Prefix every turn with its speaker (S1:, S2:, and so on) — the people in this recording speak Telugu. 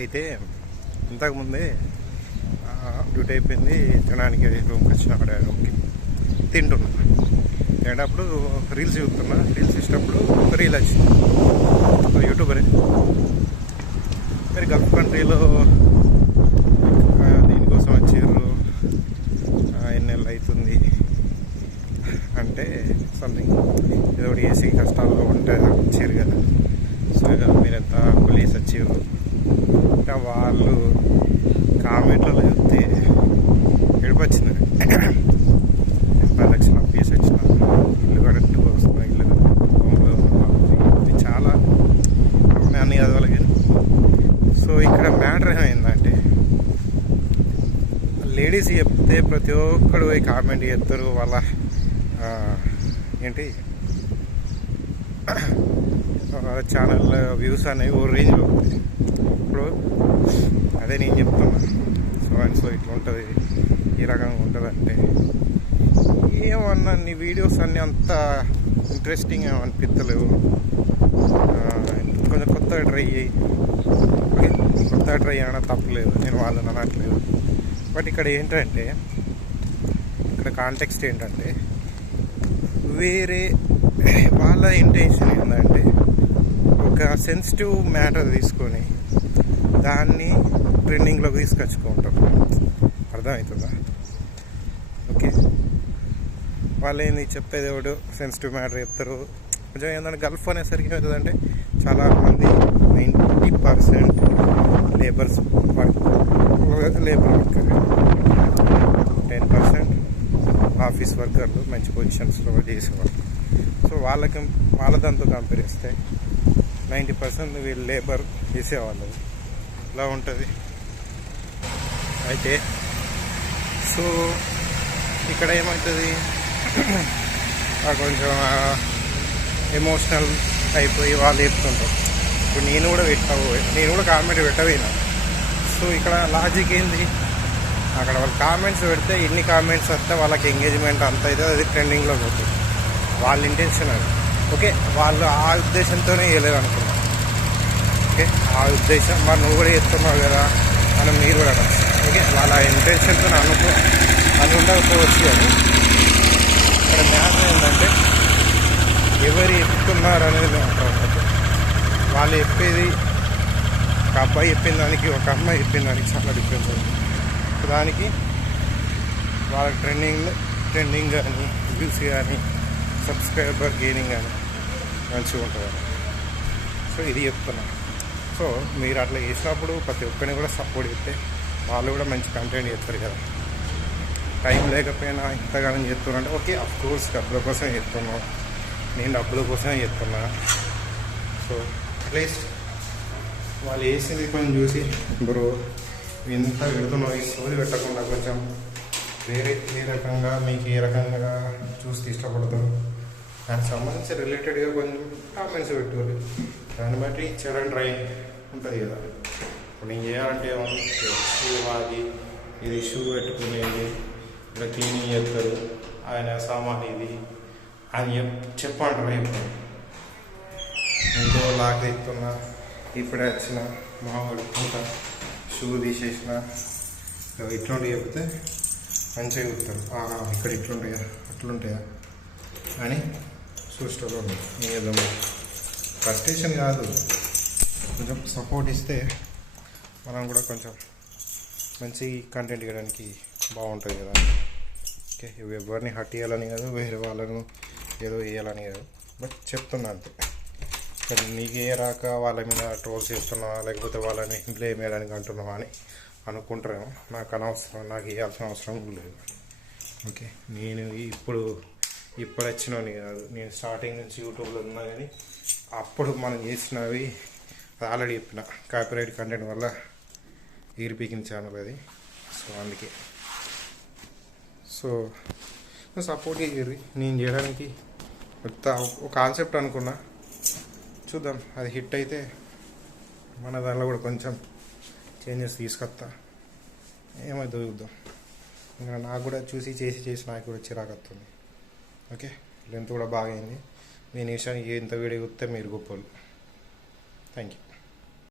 S1: అయితే ఇంతకుముందే డ్యూటీ అయిపోయింది తినడానికి రూమ్కి వచ్చిన అక్కడ రూమ్కి తింటున్నా. తినేటప్పుడు రీల్స్ చూస్తున్నా. రీల్స్ ఇచ్చినప్పుడు ఒక రీల్ వచ్చింది. ఒక యూట్యూబరే. మరి గల్ఫ్ కంట్రీలో దీనికోసం వచ్చారు. ఎన్ని నెలలు అవుతుంది అంటే సంథింగ్ ఏదో ఒకటి ఏసీ కష్టాల్లో ఉంటే వచ్చారు కదా. సో మీరు ఎంత పోలీస్ వచ్చారు? ఇంకా వాళ్ళు కామెంట్లలో చూస్తే ఏడిపొచ్చింది పది లక్షల పీస్ వచ్చిన ఇల్లు కరెక్ట్ వస్తున్నా ఇల్లు ఇది చాలా అన్ని చదవాలి కానీ సో ఇక్కడ మ్యాటర్ ఏమైందంటే లేడీస్ చెప్తే ప్రతి ఒక్కడు పోయి కామెంట్ చేస్తారు వాళ్ళ ఏంటి? వాళ్ళ ఛానల్ వ్యూస్ అనేవి ఓ రేంజ్లో ఇప్పుడు అదే నేను చెప్తున్నా. సో అండ్ సో ఇట్లా ఉంటుంది. ఈ రకంగా ఉంటుంది అంటే ఏమన్నా నీ వీడియోస్ అన్నీ అంత ఇంట్రెస్టింగ్ అనిపించలేవు కొంచెం కొత్తగా ట్రై చేయి. ఓకే కొత్తగా ట్రై అయినా తప్పలేదు. నేను వాళ్ళని అనట్లేదు. బట్ ఇక్కడ ఏంటంటే ఇక్కడ కాంటెక్స్ట్ ఏంటంటే వేరే వాళ్ళ ఇంటెన్షన్ ఏంటంటే ఒక సెన్సిటివ్ మ్యాటర్ తీసుకొని దాన్ని ట్రెండింగ్లోకి తీసుకొచ్చుకుంటారు అర్థమవుతుందా ఓకే. వాళ్ళు ఏంది చెప్పేది ఎవడు? సెన్సిటివ్ మ్యాటర్ చెప్తారు. కొంచెం ఏంటంటే గల్ఫ్ అనేసరికి ఏమవుతుందంటే చాలామంది ninety percent labours work labour worker ten percent office వర్కర్లు మంచి పొజిషన్స్లో చేసేవాళ్ళు. సో వాళ్ళకి వాళ్ళ దాంతో కంపేర్ చేస్తే నైంటీ పర్సెంట్ వీళ్ళు లేబర్ చేసేవాళ్ళు. ఇలా ఉంటుంది. అయితే సో ఇక్కడ ఏమవుతుంది? కొంచెం ఎమోషనల్ అయిపోయి వాళ్ళు చెప్తుంటారు. ఇప్పుడు నేను కూడా పెట్టావు నేను కూడా కామెంట్ పెట్టవేనా సో ఇక్కడ లాజిక్ ఏంది? అక్కడ వాళ్ళు కామెంట్స్ పెడితే ఎన్ని కామెంట్స్ వస్తే వాళ్ళకి ఎంగేజ్మెంట్ అంత అయితే అది ట్రెండింగ్లో పోతుంది. వాళ్ళ ఇంటెన్షన్ అది. ఓకే వాళ్ళు ఆ ఉద్దేశంతోనే వేయలేదు అనుకున్నాను ఓకే ఆ ఉద్దేశం మరి నువ్వు కూడా చెప్తున్నావు కదా మనం మీరు కూడా అనొచ్చు. ఓకే వాళ్ళ ఇంటెన్షన్తో అనుకో అని ఉండకపోవచ్చు అని ఇక్కడ మ్యాటర్ ఏంటంటే ఎవరు చెప్తున్నారు అనేది మ్యాటర్ అన్నట్టు వాళ్ళు చెప్పేది ఒక అబ్బాయి చెప్పిన దానికి ఒక అమ్మాయి చెప్పిన దానికి చాలా డిఫరెన్స్ ఉంది. దానికి వాళ్ళ ట్రెండింగ్ ట్రెండింగ్ కానీ వ్యూస్ కానీ సబ్స్క్రైబర్ గెయినింగ్ కానీ మంచిగా ఉంటుంది. సో ఇది చెప్తున్నాను సో మీరు అట్లా చేసినప్పుడు ప్రతి ఒక్కరిని కూడా సపోర్ట్ చేస్తే వాళ్ళు కూడా మంచి కంటెంట్ చేస్తారు కదా. టైం లేకపోయినా ఇంతగానం చేస్తున్నారంటే ఓకే అఫ్ కోర్స్ డబ్బుల కోసం చేస్తున్నాం. నేను డబ్బుల కోసమే చేస్తున్నా. సో అట్లీస్ట్ వాళ్ళు వేసింది కొంచెం చూసి బ్రో ఇంత పెడుతున్నావు? ఈ స్టోరీ పెట్టకుండా కొంచెం వేరే ఏ రకంగా మీకు ఏ రకంగా చూస్తే ఇష్టపడతారు దానికి సంబంధించి రిలేటెడ్గా కొంచెం కామెంట్స్ పెట్టుకోవాలి దాన్ని బట్టి చరణ్ ట్రై ఉంటుంది కదా. ఇప్పుడు నేను చేయాలంటే ఏమన్నా ఇది ఇది షూ పెట్టుకునేది ఇలా క్లీనింగ్ చేస్తారు ఆయన సామాన్ ఇది అని చెప్ చెప్పంటారు చెప్పండి ఇంకో లాక్ ఎత్తున్నా ఇప్పుడే వచ్చిన మామూలు ఇంకా షూ తీసేసిన ఇట్లాంటి చెప్తే మంచిగా చెప్తారు ఇక్కడ ఇట్లుంటాయా అట్లుంటాయా? అని చూసేటోళ్ళు ఉన్నారు ఏం ఫ్రస్ట్రేషన్ కాదు. కొంచెం సపోర్ట్ ఇస్తే మనం కూడా కొంచెం మంచి కంటెంట్ ఇవ్వడానికి బాగుంటుంది కదా. ఓకే ఇవి ఎవరిని హట్ చేయాలని కాదు వేరే వాళ్ళను ఏదో వేయాలని కాదు. బట్ చెప్తున్నా అంతే. కానీ నీకు రాక వాళ్ళ మీద ట్రోల్స్ చేస్తున్నావా లేకపోతే వాళ్ళని బ్లేమ్ వేయడానికి అంటున్నావా అని అనుకుంటారేమో. నాకు అనవసరం నాకు వేయాల్సిన అవసరం లేదు. ఓకే నేను ఇప్పుడు ఇప్పుడు వచ్చినవి కాదు. నేను స్టార్టింగ్ నుంచి యూట్యూబ్లో ఉన్నా కానీ అప్పుడు మనం చేసినవి ఆల్రెడీ చెప్పిన కాపీరైట్ కంటెంట్ వల్ల ఈరిపీకిన ఛానల్ అది. సో అందుకే. సో సపోర్ట్ చేయరు నేను చేయడానికి కొత్త ఒక కాన్సెప్ట్ అనుకున్నా. చూద్దాం అది హిట్ అయితే మన దానిలో కూడా కొంచెం చేంజెస్ తీసుకొస్తా ఏమైతే చూద్దాం. ఇంకా నాకు కూడా చూసి చేసి చేసి నాకు కూడా చిరాకు వస్తుంది. ఓకే? లెంత్ కూడా బాగా అయింది. నేను వేసాను ఎంత వీడియో చూస్తే మీరు గొప్పలు థ్యాంక్ యూ